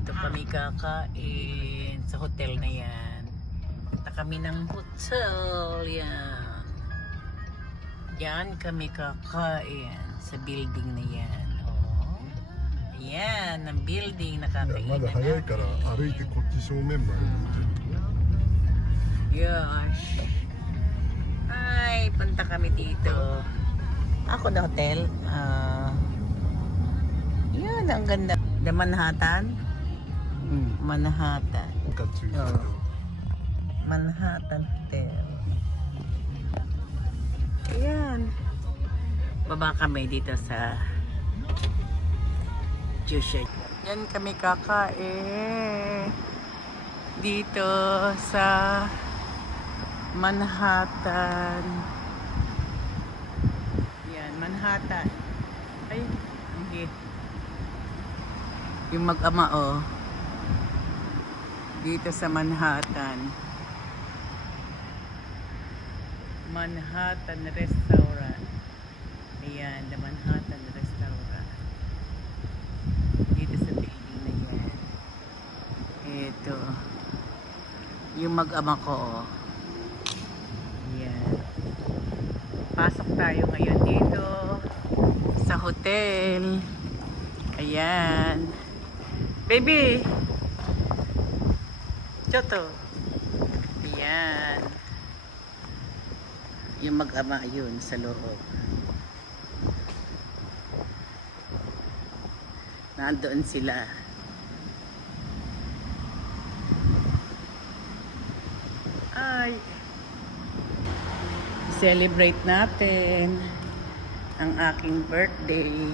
Dito kami kakain sa hotel na yan. Punta kami ng hotel yan. Yan kami kakain sa building na yan. Oh. Yan, ang building ま nakakainan だ早いから歩いてこっち正面まで見てる。 Yosh. Ay, punta kami dito. Ako na hotel. Yan, ang ganda. The Manhattan? Manhattan. がついてる。 Manhattan Hotel. Ayan. Baba kami dito sa Jusha. Yan kami kakain dito sa Manhattan. Yan, Manhattan. Ay, hindi. Yung mag-ama oh. Dito sa Manhattan. Manhattan Restaurant. Ayan, the Manhattan Restaurant. Dito sa building na yan. Ito. Yung mag-ama ko. Ayan. Pasok tayo ngayon dito sa hotel. Ayan. Baby! Choto. Ayan. Yung mag-ama yun sa loob. Nandoon sila. Ay. Celebrate natin ang aking birthday.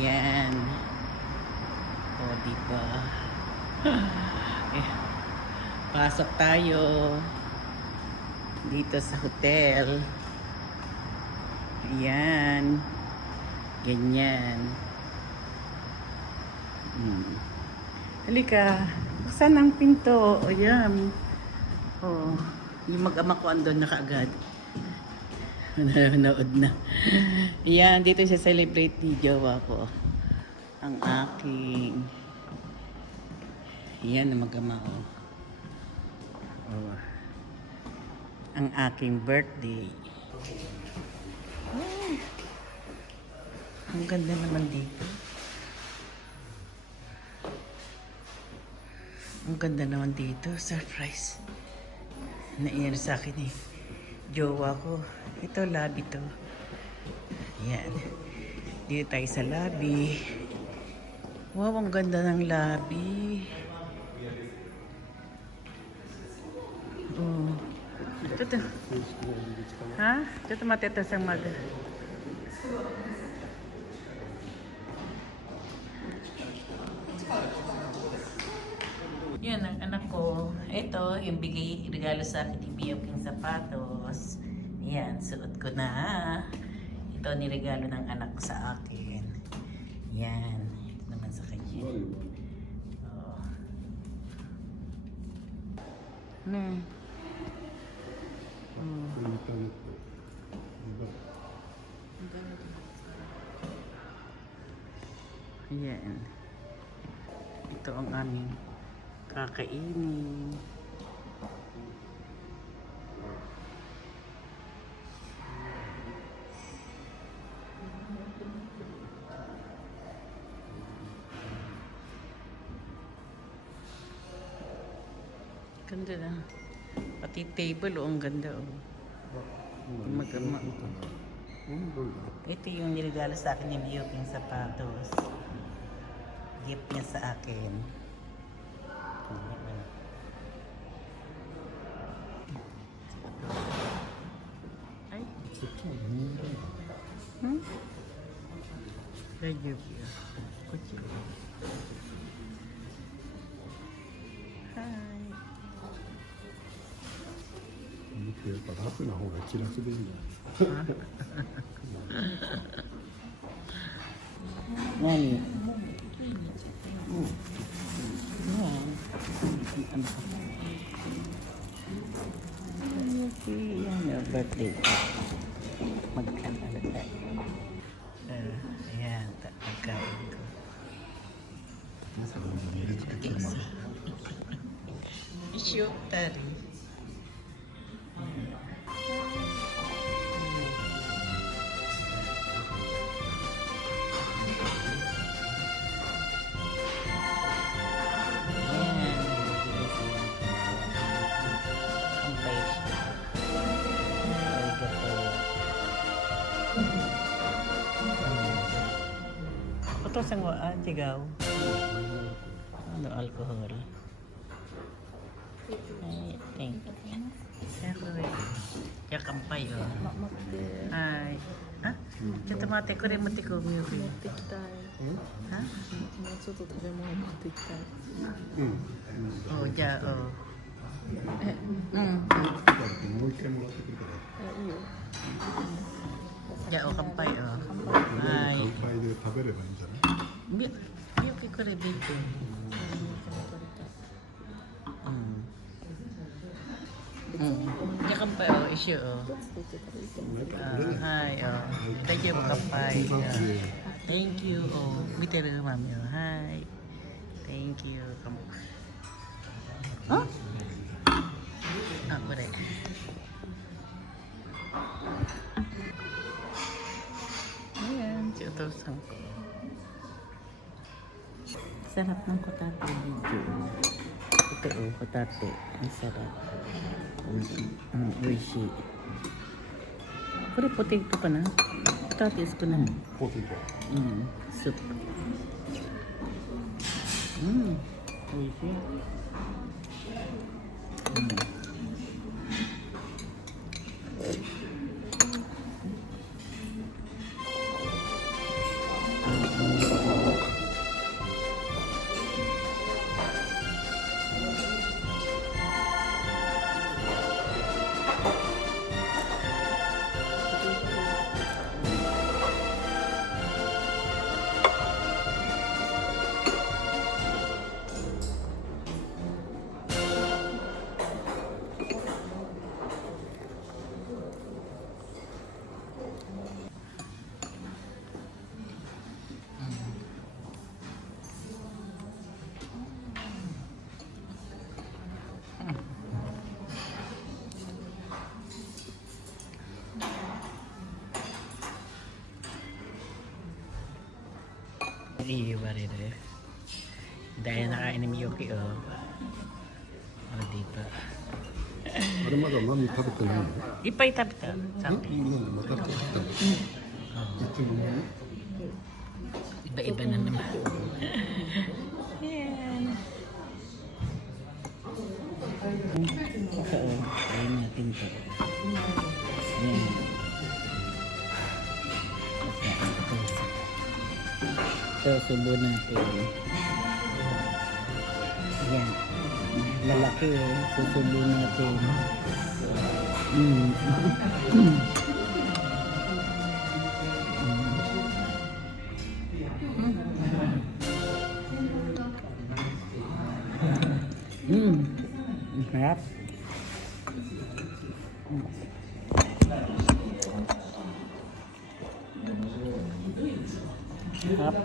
Yan. O, diba? Pasok tayo dito sa hotel. Ayan. Ganyan. Halika. Buksan ang pinto. Ayan. Oh, yung mag-ama ko andun na kaagad. Nanonood na. Ayan. Dito siya celebrate ni jowa ko. Ang aking. Ayan ang mag-ama ko. Oh. Ang aking birthday. Oh. Ang ganda naman dito. Ang ganda naman dito. Surprise. Naiyan sa akin eh. Jowa ko. Ito, lobby to. Ayan. Dito tayo sa lobby. Wow, ang ganda ng lobby. Oh. Ito. Ha? Ito matetas ang mag... Yan ang anak ko. Ito, yung bigay regalo sa akin ni Pio King sapatos. Yan, suot ko na. Ito niregalo ng anak ko sa akin. Yan, ito naman sa kanya. Oh. Hmm. Ayan. Ito ang aming kakainin. Ganda na. Pati table oh, ang ganda oh. Mag-ama. Ito yung niregalo sa akin yung Iyoping sapatos. Gift niya sa akin. Ay. Thank you. Hi. やっぱラフな方が気楽でいいんだ。 Nani? Yan, birthday. Magkano tayo? Ayan, magkain ko. さんの盛り付け切ります Issue tari. Ito sa nga, tigaw. Ano, alcohol. Ay, thank you. Siyempre. Kaya kampay, oh. Ay. Ha?ちょっと待って、これ持ってこう、みよく。持ってきたい。はもうちょっと食べ物持ってきたい。おじゃあ、おえ、うん。もう一回もらってくるかいいよ。じゃあ、お乾杯、お。らはい。乾杯で食べればいいんじゃないみよくこれビール。うん。じゃあ、乾杯、お。一緒、お。はい、お。大丈夫、乾杯。Thank you, お。見てる、マミ、お。はい。Thank you. ああ、これ。Ayan, si Otosang ko. Sarap ng kotate video. Ito oh, kotate. Ang sarap. Oishi. Kore potato ka na? Kotate ko na. ポテト Soup. Oishi. Iiwa rin eh. Dahil nakain ni Miyuki, oh. Oh, di ba? あれまだ何食べてないの Ipay tabi ka. 何 Sabi. また食べたのいつもの Iba-iba na naman. Ayan. So, ayun natin to. Ayan. Ito, subo natin. Ayan. Lalaki eh. Susubo natin. Sarap. Sarap.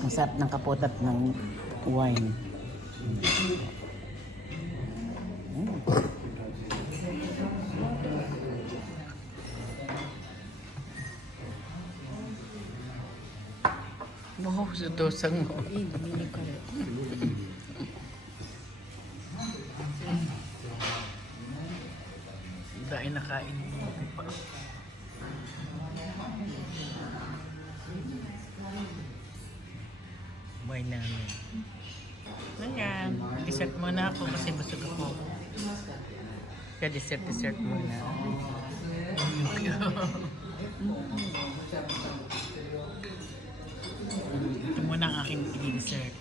Ang sarap ng kapotat ng wine. Wow, sa dosang mo. いいね、ミニカレー。 Dahil nakain mo pa. Buhay namin. Ayan. Dessert muna ako kasi busog ako. Kaya dessert muna. Ito muna ang aking dessert.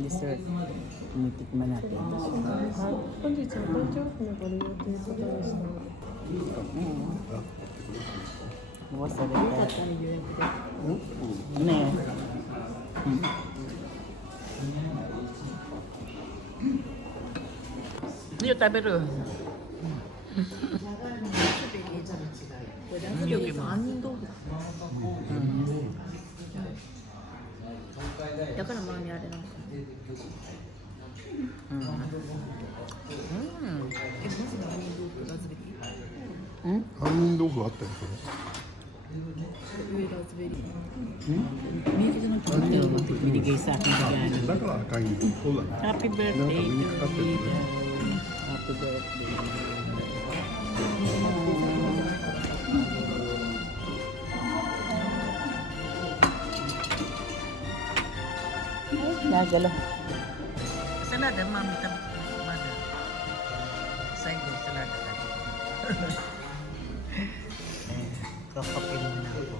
Dessert. Tinitikman natin. 本日は紅茶をご利用ということでした。 Wasarap よかったね、予約で。 Ano yan? よ食べる。これラズベリーと杏仁豆腐だ。だからマミあれなのか。うん。マジで杏仁豆腐とラズベリー。うん。杏仁豆腐あったよ上ラズベリー。Medyo na ito yung binigay sa akinそれ。regalo. だから赤いんだ。そうだね。 Happy birthday to you. Happy birthday. Nagalo. Salada, mami. Mother. Side of salada. Kakapin na ako.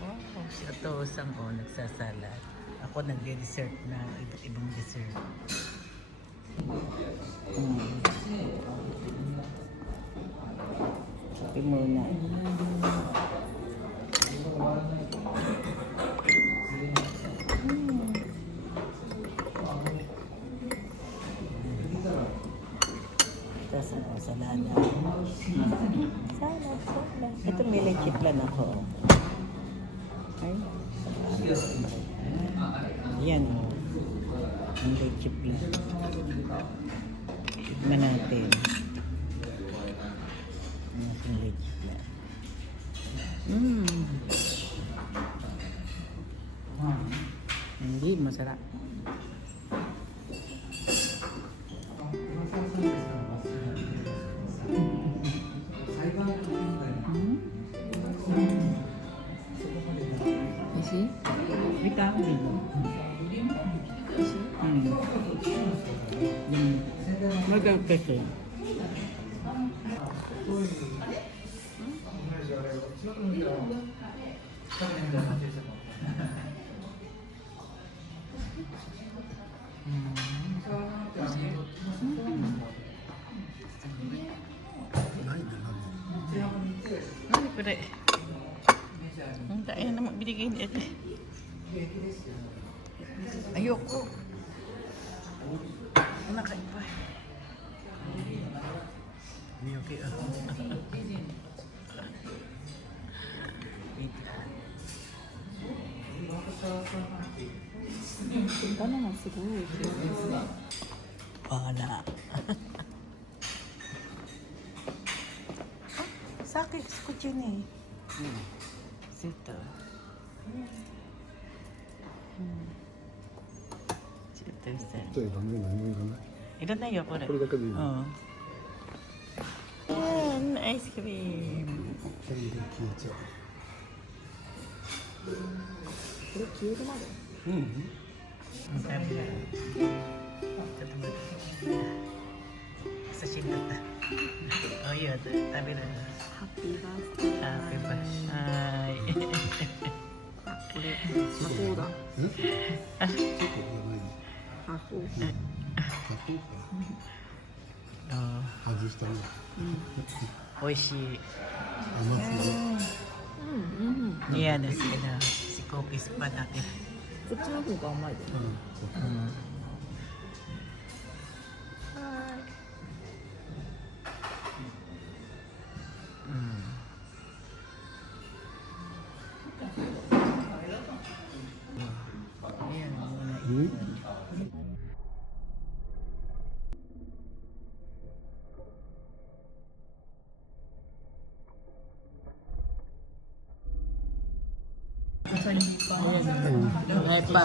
Oh, si Otosang nagsasalad. Ako nagde-dessert na iba't ibang dessert. Kape muna. Tapos salada. Salad. Ito may leche plan ako. Ay. Yan o. Ang leche plan. Tikman natin. Ang leche plan. Hindi, masarap. Isi? Vitamin. Magagpeke. Ano ko rin? Ang dahil na naman binigay niya. Ayoko. Nakaiba. Hindi okay.バナナすごい美味しいですね。 Wala. Sa akin, gusto yun eh. Sito. Sito isa. じゃあダメ何もいらない。 Ilan na yun? これだけでいいの。 Oo. Yan, ice cream. これで消えちゃこれ消えるまで。う。うん。 Ang sabi na. Ito naman. Sa sinata. Oh, yun. Sabi na. ハッピーバースデー。 Happy birthday. これ魔法だ。え？チョコじゃない。魔法。砂糖か。 Oh, 外したの。 oishi. 甘すぎ。 Yan, si Cookies pa natin. こっちの方が甘いです。Mm. Ayan, muna うん。 Ay pa.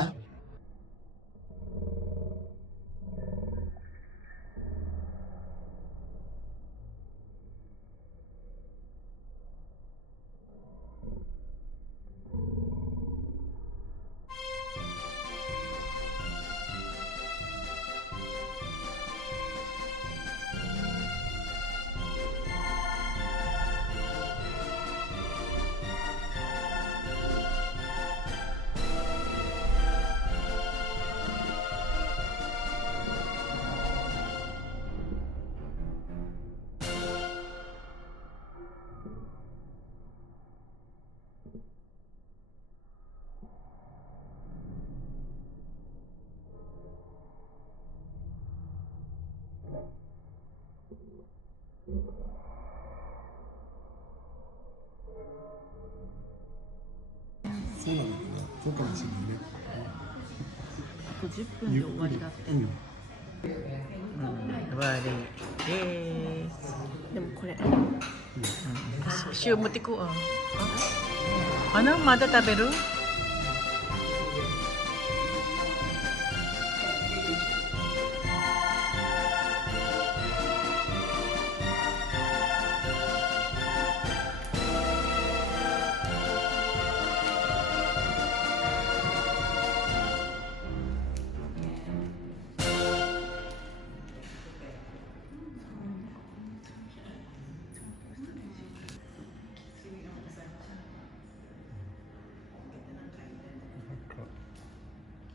そうなんだけど、そうかもしれないね。 50分で終わりだって。うん。終わりです。でもこれ、塩持ってこう。Ano? Mada taberu?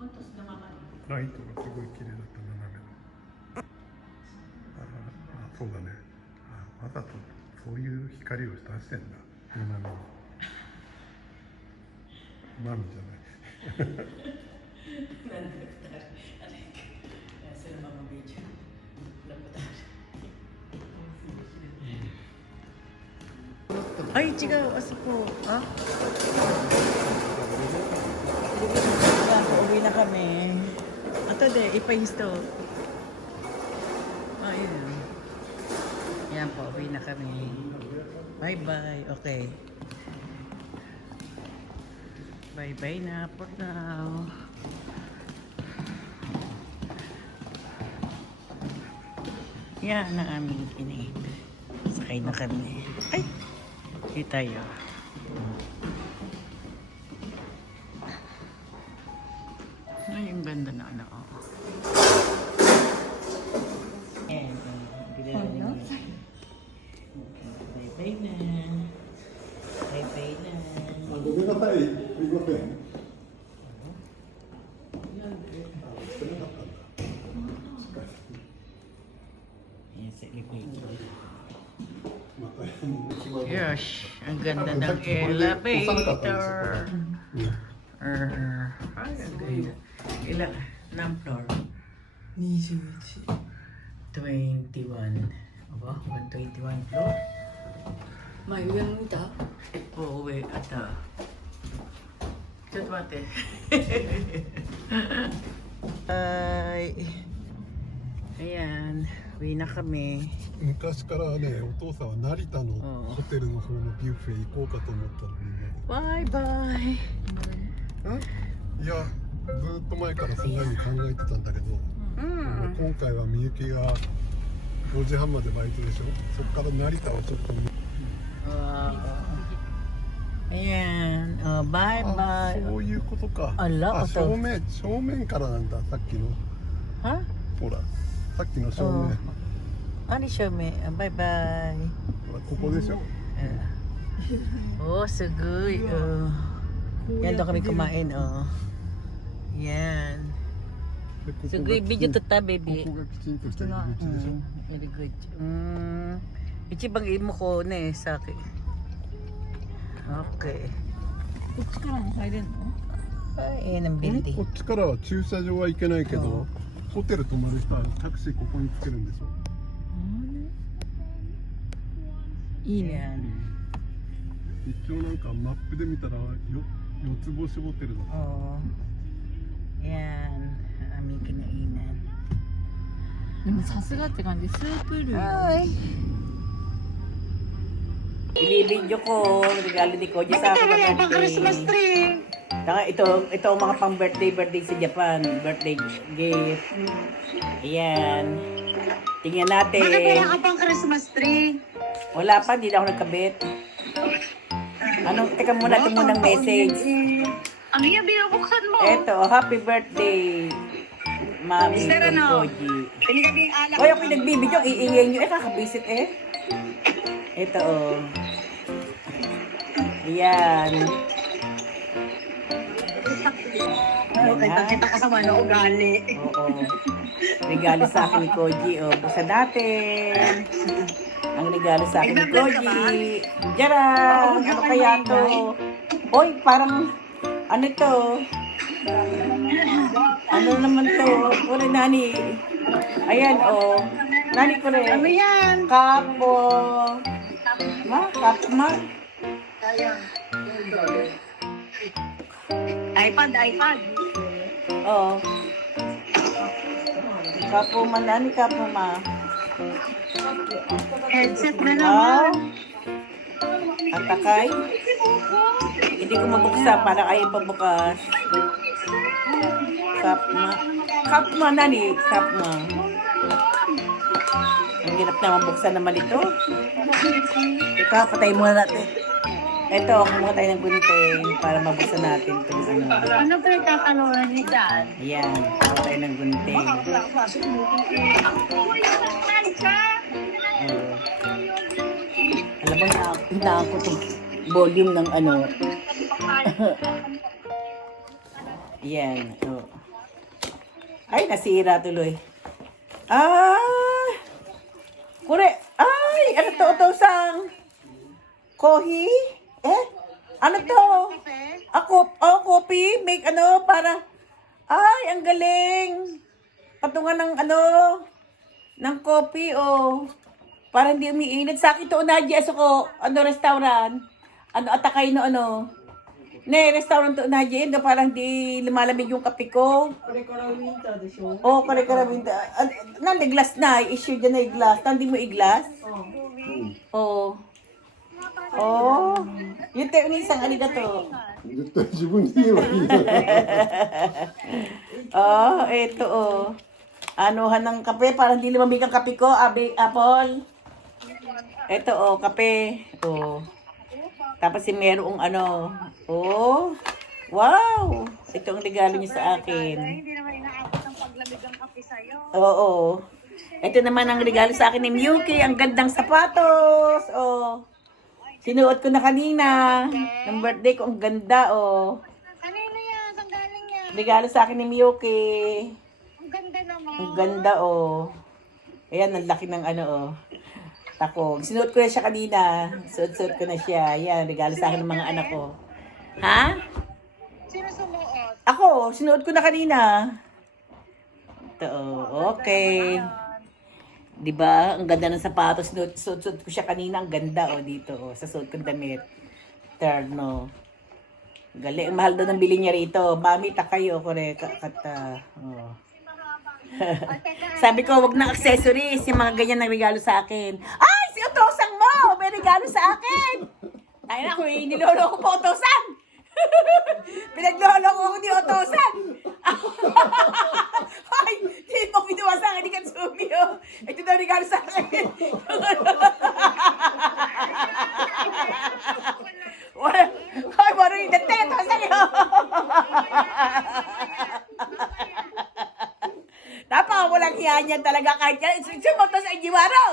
¿Cuántos llamaban? ライトがすごい綺麗だった斜めの。そうだね。わざとそういう光を出してんだ。斜めに。マミじゃない。 Ay, chiga, asa po. Ah? Uwi na kami. Ato de, ipahisto. Ayun. Yan po, uwi na kami. Bye-bye. Okay. Bye-bye na for now. Yan ang aming kinit. Sakay na kami. Ay! Hindi tayo. Ay, ang ganda na ano. Ayan. Bye-bye na. Bye-bye na. ごめんなさい。すみません。Ayan sa likod. また一番 Yes, ang ganda ng elevator. Ay, ang ganda. Ilan? Ng floor? 21。 21. Aba, 121 floor? 前上の見た？ Oo, wait. Ata. Chat mate. Ay. Ayan. Uwi na kami. 昔からね、お父さんは成田のホテルの方のビュッフェ行こうかと思ったのにね。 Bye bye. いや、ずっと前からそんなに考えてたんだけど、今回はみゆきが5時半までバイトでしょ。そこから成田をちょっと見 Wow. Ayan. Oh, bye あ、 bye. そういうことか。あらあ、音正面からなんだ、さっきの。 Ha? ほら、さっきの正面。 Ano siya, me? Bye bye. ほら、ここでしょ。 Oh, sagoy. Oh. Yan daw kami kumain, oh. Yan. でここが Sagoy, きち video ん to ta, baby. ここがきちんとした入り口でしょ。 Very good. Ichibang imo ko na eh, sa akin. Okay. こっちからも入れんの？ Ay, yan ang building. こっちからは駐車場は行けないけど、ホテル泊まる人はタクシーここにつけるんでしょ。いいね。 Yan. 一応なんかマップで見たら四つ星ホテルだった。 Oh. Yan. Aming kinainan. でもさすがって感じ。スープ類。 Hi! Ibibidyo ko, regalo ni Koji sa akin ng Christmas tree. Ito ang mga pang birthday sa Japan. Birthday gift. Ayan. Tingnan natin. Bakit wala ka pang Christmas tree? Wala pa, hindi na ako nagkabit. Teka muna, ito munang message. Ano yung binubuksan mo? Eto, happy birthday, Mami Mister, from ano? Koji. Pinagabi yung alak. Hoy, ako nagbibidyo, iingay nyo. Kakabisit eh. Ito, oh. Ayan. Kita kasama na ugali. Oo. Regalo sa akin ni Koji. O, buksan natin. Ang regalo sa akin ni Koji. Jarang! Ano kaya to? Hoy, parang, ano to? Ano naman to? Wala, nani. Ayan, o. Nani ko rin. Ano yan? Kapo. Kapma. iPad. Oo. Kapo man, ani kapo ma. Headset na Wow. naman. Atakay. Hindi ko mabuksan para kayo pabukas. Kapma nani, kapma. Ang hirap na mabuksan naman ito. Ika, patay muna natin. Ito, kumuha tayo ng gunting para mabuksan natin itong ano. Ano ba yung tatalunan niya dyan? Ayan, kumuha tayo ng gunting. Oh. Alam mo na ako itong volume ng ano. Yan. Oh. Ay, nasira tuloy. Kure. Ay, ano to sang? Kohi? Ano to? Kopi. Make ano, para. Ay, ang galing. Patungan ng ano, ng kopi, para hindi umiinit. Sa akin to, Nadia, ko, restaurant. Atakay no, restaurant to, Nadia, para hindi lumalamig yung kape ko. Kare-karawinta, de siya. Kare-karawinta. Nandi glass na, issue dyan na i-glass. Nandi mo i-glass? Yun tayo ni isang arigato. 絶対自分で言えばいいんだよ。 Ito, Anuhan ng kape para hindi lumamig ang kape ko, Apple. Ito, kape. Tapos si merong ano. Wow. Ito ang regalo niya sa akin. Hindi naman inaabot ng paglamig ang kape sa'yo. Oo. Ito naman ang regalo sa akin ni Miyuki. Ang gandang sapatos. Sinuot ko na kanina. Ng birthday ko. Ang ganda, Kanino yan? Saan galing yan? Regalo sa akin ni Miyuki. Ang ganda naman. Ang ganda, Ayan, ang laki ng takog. Sinuot ko na siya kanina. Suot-suot ko na siya. Ayan, regalo sa akin ng mga anak ko. Ha? Sino sumuot? Ako, sinuot ko na kanina. Ito, okay. Diba? Ang ganda ng sapatos. Suot-suot ko siya kanina. Ang ganda, dito, sa suot kong damit. Terno. Galing. Ang mahal doon ang bili niya rito. Mami, takayo. Kore, kata. Sabi ko, wag na accessories. Yung mga ganyan ng regalo sa akin. Ay, si Otosang mo! May regalo sa akin! Ay na, nilolo ko po Otosan! Pinaglolo ko ako ni Otosan! Ay, hindi mo ginawa sa akin ni Katsumi, Ito daw regalo sa akin. Ay, marunong yung teto sa'yo. Napakawalang hiya niyan talaga kahit yan. Sumoto sa Ijiwaro.